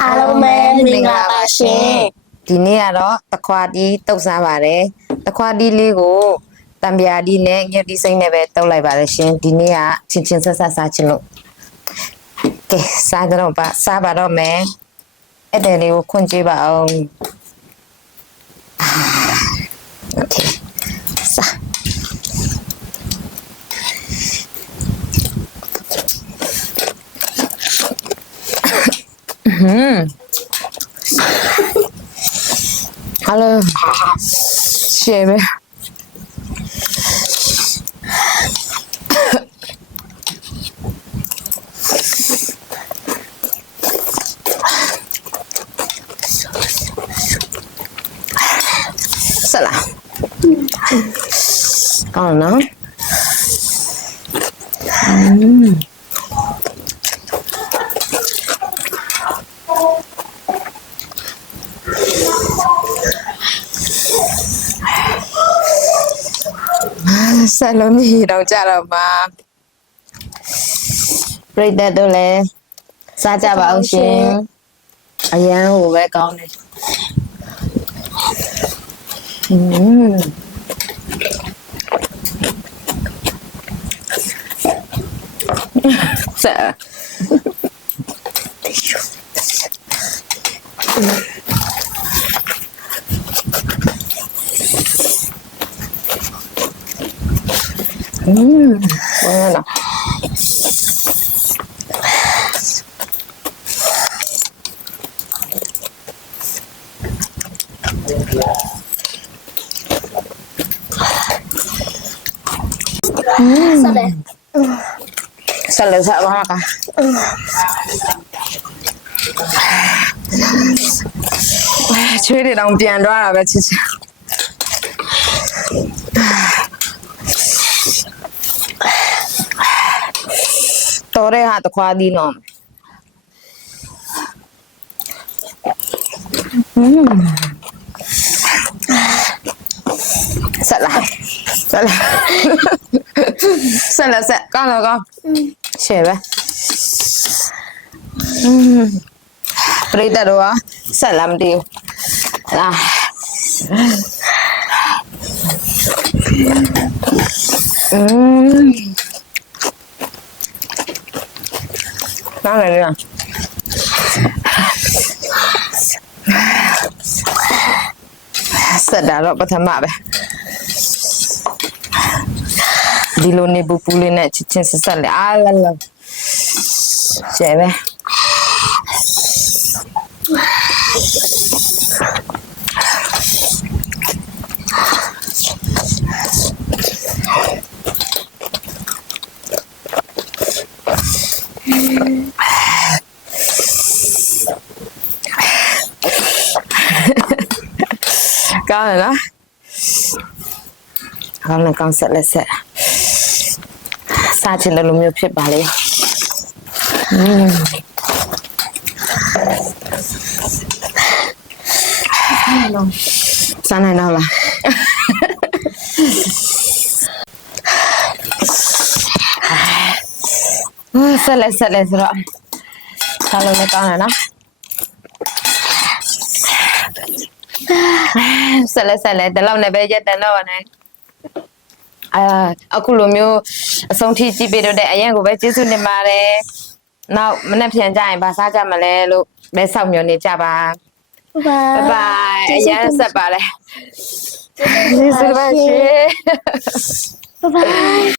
အားလုံးပဲမင်္ဂလာပါရှင်ဒီနေ့ကတော့တခွာတီးတုတ်စားပါတယ်တခွာတီးလေးကိုတံပြာတီးနဲ့ညက်တီးစိမ့်နဲ့ပဲတုတ်လိုက်ပါတယ်ရှင်ဒီနေ့ကချင်းချင်းဆက်ဆက်စားချင်လို့ကဲစားကြတော့ပါစားပါတော့မယ်အဲ့တဲ့လေးကိုခွန့်ကြည့်ပါအောင်โอเคစားHello ရှယ်ပဲဆက်လာကောင်းနော်ဆက်လုံးကြီးတော့ကြတော့မှာပြိတ္တတို့လည်းစားကြပါအောင်ရှင်အရန်ဟိုပဲကောင်းတယ်ဆက်bueno. Sale sa ba ka? Chơi đi đồng tiền đó là bé chị. Tore ha to khwa di no Sợ là Sợ là Sợ là sợ con rồi con Xẻ về Bây giờ đó Sợ làm điều À Nó này nè Sợ đã rồi bắt thầm mạ vậy Đi luôn đi bù bù lên này Chị chân sẽ sợ lại á lần lần Trẻ về Con này đó Con này con sợ là sợ Xa trên đó lùm nhiều phiết bà lấy Xa này nào là Sợ là sợ Xa lùm này con này đó Sợ lại từ lâu này bây giờ từ lâu này aku loမျိုးအဆုံးထိကြည့်ပေးတော့တဲ့အရင်ကိုပဲကျေးဇူးတင်ပါတယ်နောက်မနေ့ပြန်ကြရင်ဗာစားကြမလဲလို့ပဲစောင့်မျှော်နေကြပါဘိုင်ဘိုင်အရင်ဆက်ပါလေကျေးဇူးပါရှင်ဘိုင်